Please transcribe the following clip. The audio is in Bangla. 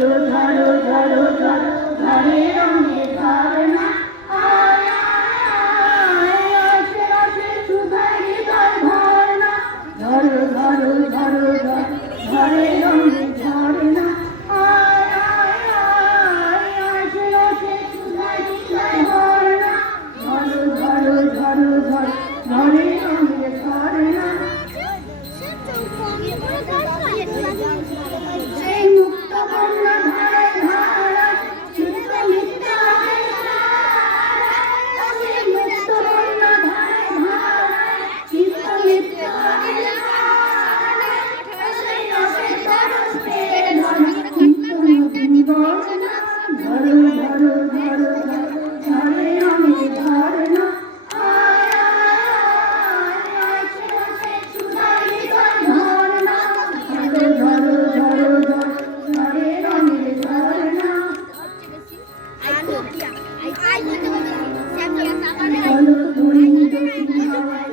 ধরো ধরো ধরো ধরো ধরে রঙে ঝরনা আয় আয় আসে আসে সুধাই হৃদয় ভরনা ধরো ধরো ধরো ধরো ধরে রঙে ঝরনা আয় আয় আয় আসে আসে সুধাই হৃদয় ভরনা ধরো ধরো ধরো ধরো ধরে রঙে ঝরনা সেই মুক্ত কন্যা ধারায় ধারায় চিত্ত মিথ্যা সেই মুক্ত কন্যা ধারায় ধারায় চিত্ত মিথ্যা সেই রসের তরস পেয়ে ধরা চিত্ত নদী বর্ণনা ধরো ধরো ধরো ধরো ধরে রঙে ঝরনা আয় আয় আয় আসে সুধাই হৃদয় ভরনা ধরো ধরো ধরো ধরো ধরে রঙে ঝরনা বলো তুমি দক্ষিণ হাওয়ায়